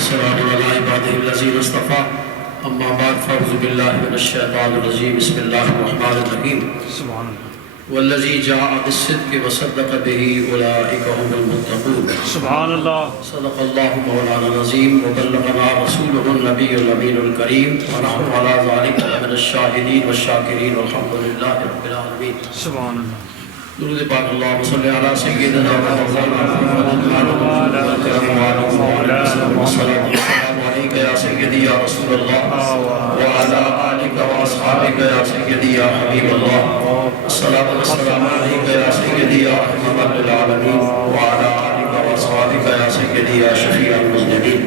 والسلام على عباده الذين اصطفى اما بعد فاعوذ بالله من الشيطان الرجيم بسم الله الرحمن الرحيم سبحان اللہ والذي جاء بالصدق وصدق به اولئك هم المتقون سبحان اللہ صدق الله مولانا العظيم وبلغنا رسوله النبي الامين الكريم ونحن على ذلك من الشاهدين والشاكرين والحمد لله رب العالمين. سبحان اللہ درود پاک اللهم صل على سيدنا مولانا محمد وعلى آله وصحبه والسلام عليك يا سيدي يا رسول الله وعلى آلك وأصحابك يا سيدي يا حبيب الله. الصلاة والسلام عليك يا سيدي يا رحمة العالمين وعلى آلك وأصحابك يا سيدي يا شفيع المذنبين.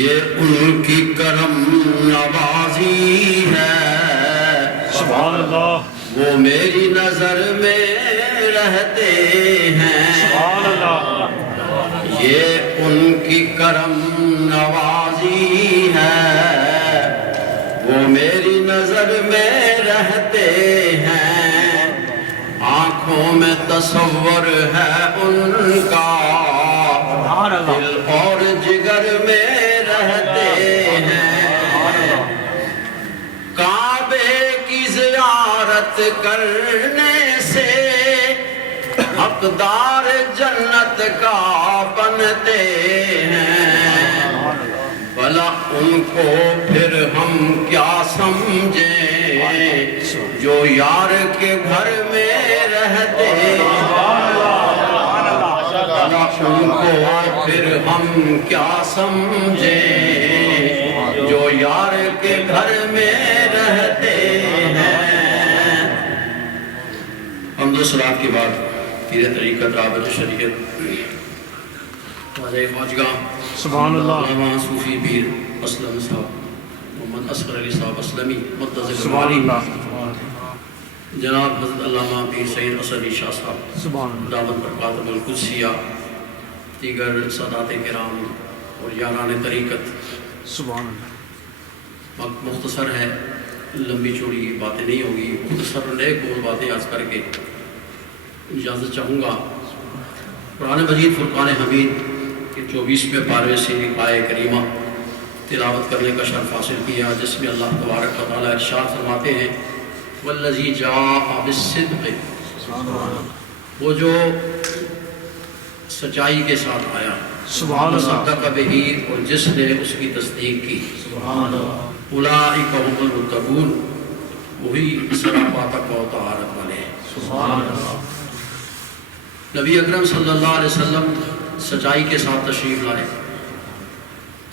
یہ ان کی کرم نوازی ہے سبحان اللہ وہ میری نظر میں رہتے ہیں. سبحان اللہ یہ ان کی کرم نوازی ہے وہ میری نظر میں رہتے ہیں. آنکھوں میں تصور ہے ان کا دل اور جگر میں رہتے ہیں. کعبے کی زیارت کرنے سے حقدار جنت کا بنتے ہیں. بھلا ان کو پھر ہم کیا سمجھیں جو یار کے گھر میں رہتے ہیں. بھلا ان کو پھر ہم کیا سمجھیں جو یار کے گھر میں رہتے ہیں. حمد و صلات کے بعد پیر طریقت رابط شریعت واضح خواجگاہ سبحان اللہ علامہ صوفی پیر اسلم صاحب محمد اصغر علی صاحب اسلمی متضل سبحان اللہ جناب حضرت علامہ پیر سید اسد علی شاہ صاحب سبحان اللہ دامت برکاتہ القدسیہ دیگر سادات کرام اور یاران طریقت. سبحان اللہ وقت مختصر ہے لمبی چوڑی باتیں نہیں ہوگی. مختصر ایک دو باتیں عرض کر کے اجازت چاہوں گا. قرآن مجید فرقان حمید کے 24ویں پارے سے آیہ کریمہ تلاوت کرنے کا شرف حاصل کیا جس میں اللہ تبارک و تعالیٰ ارشاد فرماتے ہیں والذی جاء بالصدق وہ جو سچائی کے ساتھ آیا سبحان اللہ وصدق بہ اور جس نے اس کی تصدیق کی اولئک هم المتقون وہی سراپا تقوی و طہارت والے ہیں. سبحان اللہ نبی اکرم صلی اللہ علیہ وسلم سچائی کے ساتھ تشریف لائے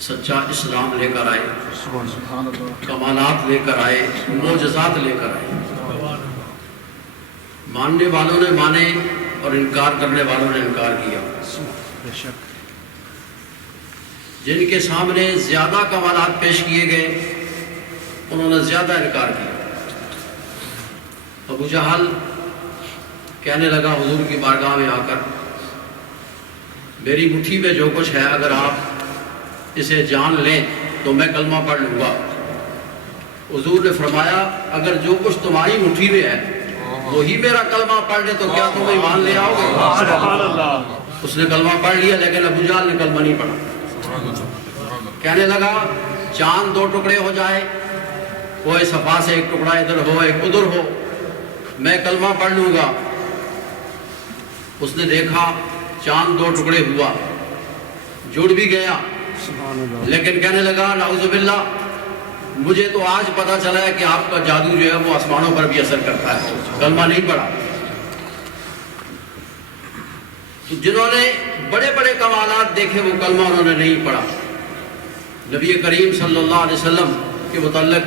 سچا اسلام لے کر آئے سبحان اللہ کمالات لے کر آئے معجزات لے کر آئے. ماننے والوں نے مانے اور انکار کرنے والوں نے انکار کیا. بے شک جن کے سامنے زیادہ کمالات پیش کیے گئے انہوں نے زیادہ انکار کیا. ابو جہل کہنے لگا حضور کی بارگاہ میں آ کر میری مٹھی میں جو کچھ ہے اگر آپ اسے جان لیں تو میں کلمہ پڑھ لوں گا. حضور نے فرمایا اگر جو کچھ تمہاری مٹھی میں ہے وہی میرا کلمہ پڑھ لے تو کیا تم ایمان لے آؤ گے؟ سبحان اللہ اس نے کلمہ پڑھ لیا لیکن ابو جہل نے کلمہ نہیں پڑھا. کہنے لگا چاند دو ٹکڑے ہو جائے کوئی صفا سے ایک ٹکڑا ادھر ہو ایک ادھر ہو میں کلمہ پڑھ لوں گا. اس نے دیکھا چاند دو ٹکڑے ہوا جڑ بھی گیا سبحان اللہ لیکن کہنے لگا نعوذ باللہ مجھے تو آج پتا چلا ہے کہ آپ کا جادو جو ہے وہ آسمانوں پر بھی اثر کرتا ہے. کلمہ نہیں پڑھا. تو جنہوں نے بڑے بڑے کمالات دیکھے وہ کلمہ انہوں نے نہیں پڑھا. نبی کریم صلی اللہ علیہ وسلم کے متعلق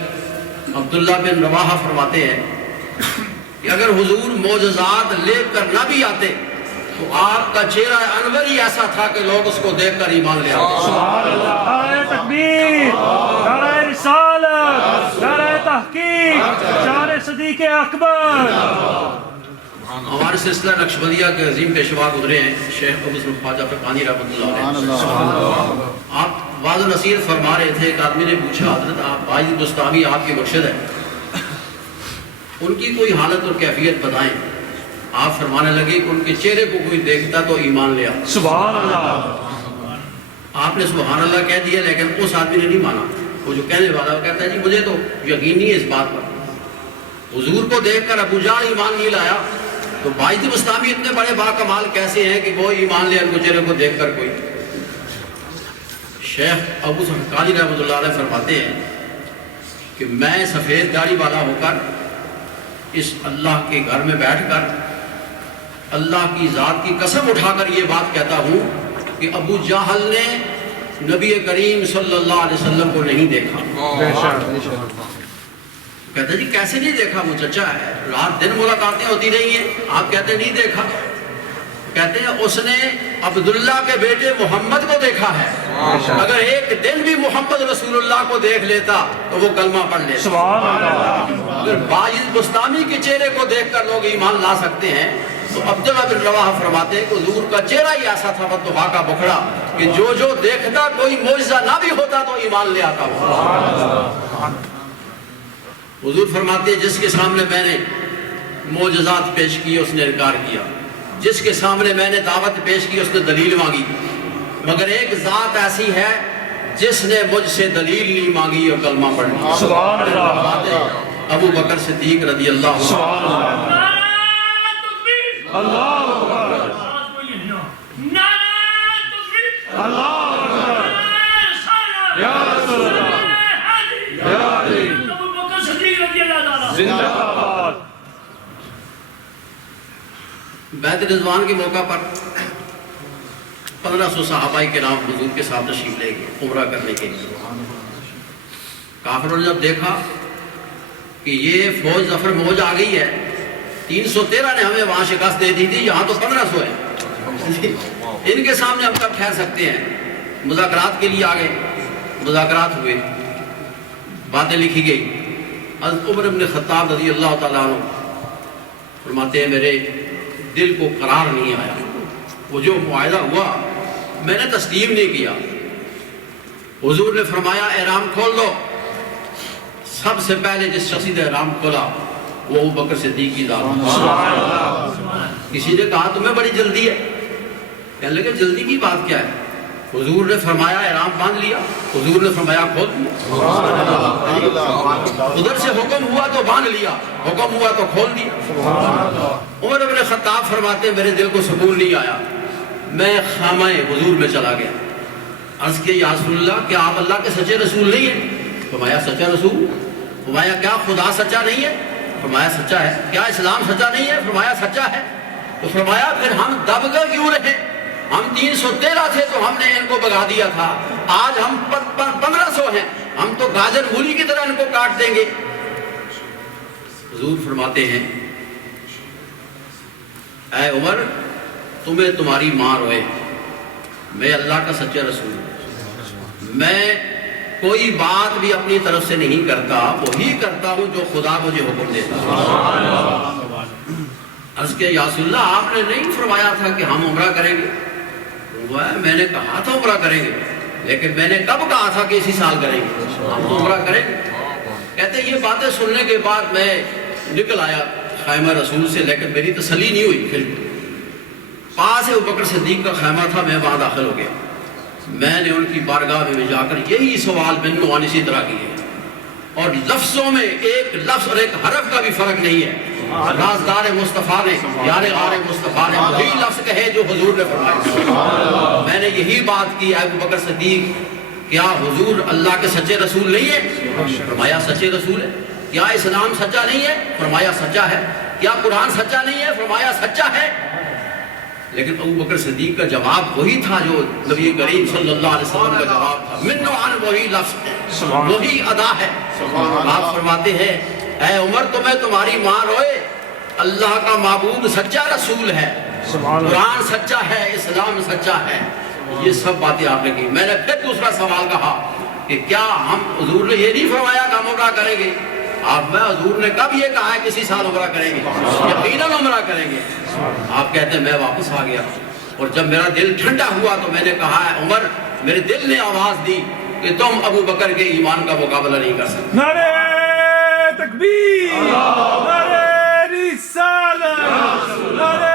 عبداللہ بن رواحہ فرماتے ہیں کہ اگر حضور معجزات لے کر نہ بھی آتے تو آپ کا چہرہ انور ہی ایسا تھا کہ لوگ اس کو دیکھ کر ایمان لے آتے. سبحان اللہ نعرہ تکبیر نعرہ رسالت نعرہ تحقیق شان صدیق اکبر. ہمارے سلسلہ نقشبندیہ کے عظیم پیشوا گزرے ہیں شیخ ابو سلم خواجہ فرقانی رحمۃ اللہ علیہ. آپ واض و نصیحت فرما رہے تھے. ایک آدمی نے پوچھا حضرت آپ باجد بستامی آپ کے مرشد ہیں ان کی کوئی حالت اور کیفیت بتائیں. آپ فرمانے لگے کہ ان کے چہرے کو کوئی دیکھتا تو ایمان لے آتا. سبحان اللہ आपने सुभान अल्लाह कह दिया, लेकिन उस आदमी ने नहीं माना। वो जो कहने वाला वो कहता है जी मुझे तो यकीन नहीं है इस बात पर, हुजूर को देखकर अबू जहल ईमान नहीं लाया, तो बाइज़ मुस्तामी इतने बड़े बाकमाल कैसे हैं कि वो ईमान ले उनको चेहरे को देखकर कोई। शेख अबू काजी रहमतुल्लाह अलैह फरमाते हैं कि मैं सफ़ेद दाढ़ी वाला होकर इस अल्लाह के घर में बैठकर अल्लाह की ज़ात की कसम उठाकर ये बात कहता हूँ कि अबू जहल ने नबी करीम सल्लल्लाहु अलैहि वसल्लम को नहीं देखा। कहते जी कैसे नहीं देखा, वो चचा है, रात दिन मुलाकातें होती रही हैं, आप कहते नहीं देखा। कहते हैं उसने अब्दुल्ला के बेटे मोहम्मद को देखा है, अगर एक दिन भी मोहम्मद रसूलुल्लाह को देख लेता तो वो कलमा पढ़ लेता। अगर बाइज़ बुस्तामी के चेहरे को देखकर लोग ईमान ला सकते हैं तो अब्दुल्ला बिन रवाह फरमाते हैं कि हुजूर का चेहरा ही ऐसा था बद्दुआ का बुखड़ा कि जो जो देखता कोई मौजज़ा ना भी होता तो ईमान ले आता वो। हुजूर फरमाते हैं जिसके सामने मैंने मोजज़ात पेश किए उसने इनकार किया, जिसके सामने मैंने दावत पेश की उसने दलील मांगी, मगर एक ज़ात ऐसी है जिसने मुझसे दलील नहीं मांगी और कलमा पढ़ लिया। सुभान अल्लाह। अबू बकर सिद्दीक रज़ी अल्लाह अन्हु। सुभान अल्लाह। अल्लाह अकबर। अल्लाह अकबर। या रसूल अल्लाह। या अली। जिंदाबाद। बैत रिज़वान के मौका पर 1500 सहाबाई के नाम हुजूर के साथ तशरीफ ले गए उम्रा करने के लिए। काफिरों ने जब देखा कि ये फौज जफर मौज आ गई है, 313 ने हमें वहां शिकस्त दे दी थी, यहाँ तो 1500 है, इनके सामने हम कब ठहर सकते हैं। मुज़ाकरात के लिए आ गए, मुज़ाकरात हुए, बातें लिखी गई। हज़रत उमर इब्न ख़त्ताब रज़ी अल्लाह तआला अन्हु फरमाते हैं मेरे दिल को करार नहीं आया, वो जो मुआहदा हुआ मैंने तस्लीम नहीं किया। हुजूर ने फरमाया एहराम खोल दो। सबसे पहले जिस शख्स ने एहराम खोला वो अबू बकर सिद्दीक की ज़ात। किसी ने कहा तुम्हें बड़ी जल्दी है, कहने लगे जल्दी की बात क्या है। हुजूर ने फरमाया एहराम बांध लिया, हुजूर ने फरमाया खोल दिया। उधर से हुक्म हुआ तो बांध लिया, हुक्म हुआ तो खोल दिया। उमर इब्न ख़त्ताब फरमाते मेरे दिल को सुकून नहीं आया, मैं खामे हुजूर में चला गया। अर्ज़ किया या रसूलल्लाह क्या आप अल्लाह के सच्चे रसूल नहीं हैं। फरमाया सच्चा रसूल। फरमाया क्या खुदा सच्चा नहीं है। फरमाया सच्चा है। क्या इस्लाम सच्चा नहीं है। फरमाया सच्चा है। तो फरमाया फिर हम दबगा क्यों रहे, हम 313 थे तो हमने इनको भगा दिया था, आज हम 1500 हैं, हम तो गाजर मूली की तरह इनको काट देंगे। हुजूर फरमाते हैं ऐ उमर तुम्हें तुम्हारी माँ रोए, मैं अल्लाह का सच्चा रसूल हूँ, मैं कोई बात भी अपनी तरफ से नहीं करता, वही करता हूँ जो खुदा मुझे हुक्म देता है। अर्ज़ किया या रसूलल्लाह आपने नहीं फरमाया था कि हम उम्रा करेंगे। मैंने कहा था उम्रा करेंगे, लेकिन मैंने कब कहा था कि इसी साल करेंगे, हम तो उम्रा करेंगे। कहते ये बातें सुनने के बाद मैं निकल आया खैमा रसूल से, लेकिन मेरी तसल्ली नहीं हुई। फिर पास अबू बकर सिद्दीक का खैमा था, मैं वहाँ दाखिल हो गया। मैंने उनकी बारगाह में जाकर यही सवाल बिन इसी तरह किए, और लफ्ज़ों में एक लफ्ज़ और एक हरफ का भी फ़र्क नहीं है। राज़दार मुस्तफ़ा ने यार गार मुस्तफ़ा ने वही लफ्ज़ कहे जो हुजूर ने फरमाए। मैंने यही बात की अबू बकर सिद्दीक क्या हुजूर अल्लाह के सच्चे रसूल नहीं है। फरमाया सच्चे रसूल है। क्या इस्लाम सच्चा नहीं है। फरमाया सच्चा है। क्या कुरान सच्चा नहीं है। फरमाया सच्चा है। लेकिन अबू बकर सिद्दीक का जवाब वही था जो नबी करीम सल्लल्लाहु अलैहि वसल्लम का जवाब था, मिन्नो अन वही लफ्ज़ वही अदा है। आप फरमाते हैं ऐ उमर तुम्हें तुम्हारी माँ रोए, अल्लाह का माबूद सच्चा रसूल है, कुरान सच्चा है, इस्लाम सच्चा है। ये सब बातें आपने की। मैंने फिर दूसरा सवाल कहा कि क्या हम हुजूर ने ये नहीं फरमाया कि हम उम्रा करेंगे। आप मैं हुजूर ने कब ये कहा है किसी साल उम्रा करेंगे, यकीनन उम्रा करेंगे। आप कहते हैं मैं वापस आ गया, और जब मेरा दिल ठंडा हुआ तो मैंने कहा है उमर मेरे दिल ने आवाज़ दी कि तुम अबू बकर के ईमान का मुकाबला नहीं कर सकते। नारे तकबीर, नारे रिसालत, नारे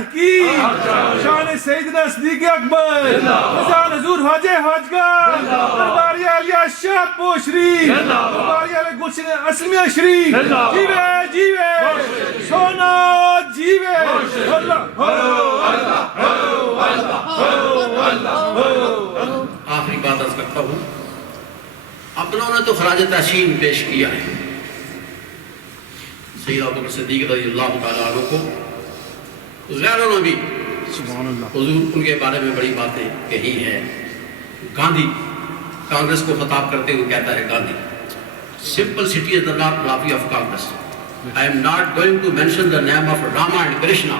تحقیق شان سیدنا صدیق اکبر خزان حضور خواجہ حاجگاہ درباری عالیہ شاہ پوشری درباری عالیہ گلشن اسمیہ شریف جیوے جیوے سونا جیوے اللہ آخری بات عرض کرتا ہوں، اپنوں نے تو خراج تحسین پیش کیا ہے سید ابوبکر صدیق رضی اللہ تعالیٰ عنہ کو، غیروں نے بھی حضور ان کے بارے میں بڑی باتیں کہی ہیں۔ گاندھی کانگریس کو خطاب کرتے ہوئے کہتا ہے، Gandhi simple city is the not lobby of Congress. I am not going to mention the name of Rama and Krishna,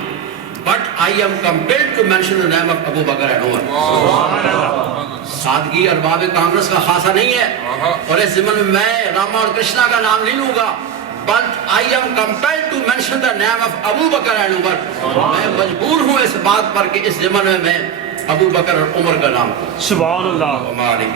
but I am compelled to mention the name of Abu Bakr and Umar. سادگی ارباب کانگریس کا خاصہ نہیں ہے، اور اس ضمن میں میں راما اور کرشنا کا نام نہیں لوں گا، but I am compelled to mention the name of Abu Bakr and Umar. میں مجبور ہوں اس بات پر کہ اس ضمن میں ابو بکر اور عمر کا نام سبحان اللہ ہمارے